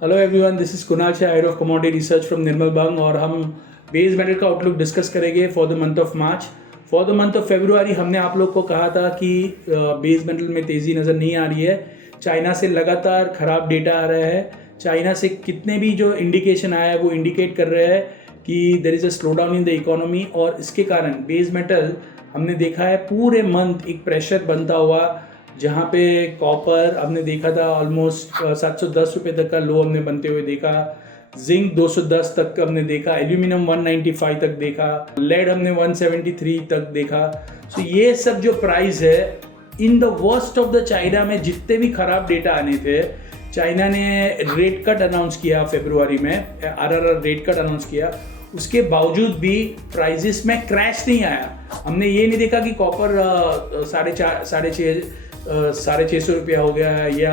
Hello everyone, this is Kunal Shah, head of commodity research from Nirmal Bang. और हम base metal का outlook discuss करेंगे for the month of March. For the month of February हमने आप लोग को कहा था कि बेस मेटल में तेज़ी नज़र नहीं आ रही है। चाइना से लगातार ख़राब डेटा आ रहा है। चाइना से कितने भी जो इंडिकेशन आया है वो इंडिकेट कर रहे हैं कि there is a slow down in the economy, और इसके कारण बेस मेटल हमने देखा है पूरे मंथ एक प्रेशर बनता हुआ, जहाँ पे कॉपर हमने देखा था ऑलमोस्ट 710 रुपये तक का लो हमने बनते हुए देखा। जिंक 210 तक हमने देखा, एल्यूमिनियम 195 तक देखा, लेड हमने 173 तक देखा। सो ये सब जो प्राइस है in the worst of the China में, जितने भी खराब डेटा आने थे, चाइना ने रेट कट अनाउंस किया फरवरी में, आरआरआर रेट कट अनाउंस किया, उसके बावजूद भी प्राइजेस में क्रैश नहीं आया। हमने ये नहीं देखा कि कॉपर साढ़े छः सौ रुपया हो गया या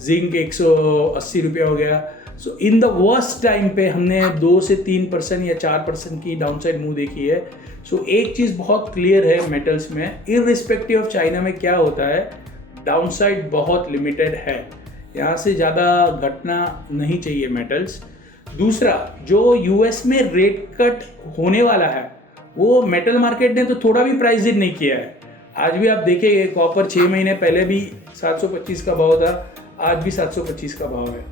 जिंक 180 रुपया हो गया। सो इन द वर्स्ट टाइम पे हमने 2 से 3% या 4% की डाउनसाइड मूव देखी है। सो एक चीज़ बहुत क्लियर है मेटल्स में, इररिस्पेक्टिव ऑफ चाइना में क्या होता है, डाउनसाइड बहुत लिमिटेड है, यहाँ से ज़्यादा घटना नहीं चाहिए मेटल्स। दूसरा, जो यूएस में रेट कट होने वाला है वो मेटल मार्केट ने तो थोड़ा भी प्राइस हिट नहीं किया है। आज भी आप देखेंगे कॉपर 6 महीने पहले भी 725 का भाव था, आज भी 725 का भाव है।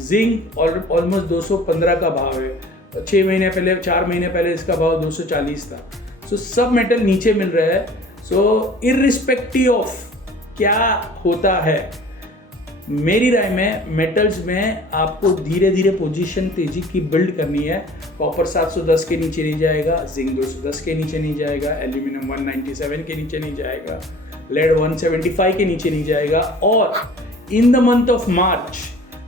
जिंक ऑलमोस्ट 215 का भाव है, 6 महीने पहले 4 महीने पहले इसका भाव 240 था। सो सब मेटल नीचे मिल रहा है। सो इररिस्पेक्टिव ऑफ क्या होता है, मेरी राय में मेटल्स में आपको धीरे धीरे पोजीशन तेजी की बिल्ड करनी है। कॉपर 710 के नीचे नहीं जाएगा, जिंक 210 के नीचे नहीं जाएगा, एल्यूमिनियम 197 के नीचे नहीं जाएगा, लेड 175 के नीचे नहीं जाएगा, और in the month of March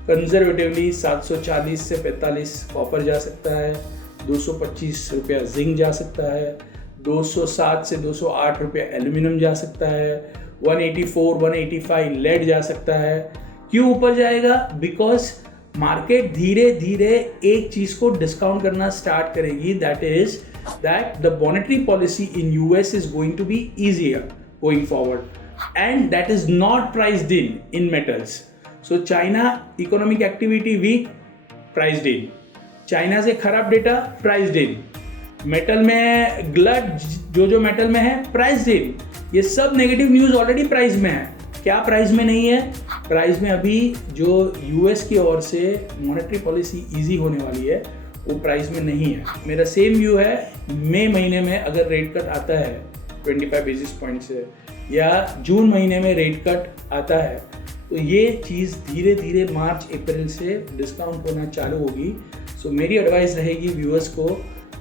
conservatively 740 से 45 कॉपर जा सकता है, 225 रुपया जिंक जा सकता है, 207 से 208 रुपया एल्यूमिनियम जा सकता है, 184 185 लेड जा सकता है। क्यों ऊपर जाएगा? बिकॉज मार्केट धीरे धीरे एक चीज को डिस्काउंट करना स्टार्ट करेगी, that the monetary policy in US is going to be easier going forward, and that is not priced in metals. So China economic activity weak, priced in. China से खराब data, priced इन। Metal में ग्लड जो metal में है, priced इन। ये सब negative news already price में है। क्या प्राइस में नहीं है? प्राइस में अभी जो यूएस की ओर से मॉनेटरी पॉलिसी इजी होने वाली है वो प्राइस में नहीं है। मेरा सेम व्यू है, मई महीने में अगर रेट कट आता है 25 बेसिस पॉइंट से, या जून महीने में रेट कट आता है, तो ये चीज़ धीरे धीरे मार्च अप्रैल से डिस्काउंट होना चालू होगी। सो मेरी एडवाइस रहेगी व्यूअर्स को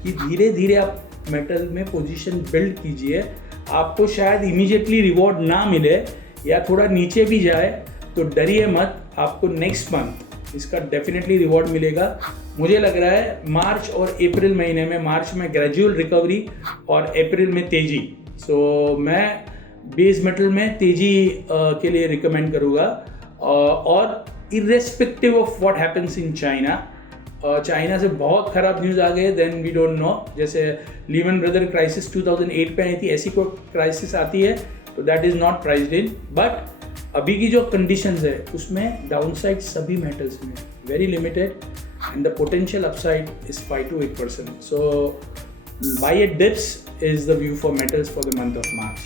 कि धीरे धीरे आप मेटल में पोजीशन बिल्ड कीजिए। आपको शायद इमीडिएटली रिवॉर्ड ना मिले या थोड़ा नीचे भी जाए तो डरिए मत, आपको नेक्स्ट मंथ इसका डेफिनेटली रिवॉर्ड मिलेगा। मुझे लग रहा है मार्च और अप्रैल महीने में, मार्च में ग्रेजुअल रिकवरी और अप्रैल में तेजी। सो मैं बेस मेटल में तेजी के लिए रिकमेंड करूँगा। और irrespective of what happens in China, China से बहुत ख़राब न्यूज़ आ गए, देन वी डोंट नो। जैसे लीमन ब्रदर क्राइसिस 2008 पे आई थी, ऐसी कोई क्राइसिस आती है तो that is not priced in. But अभी की जो कंडीशंस है उसमें डाउनसाइड सभी मेटल्स में very limited, and the potential upside is 5 to 8%. So buy a dips is the view for metals for the month of March.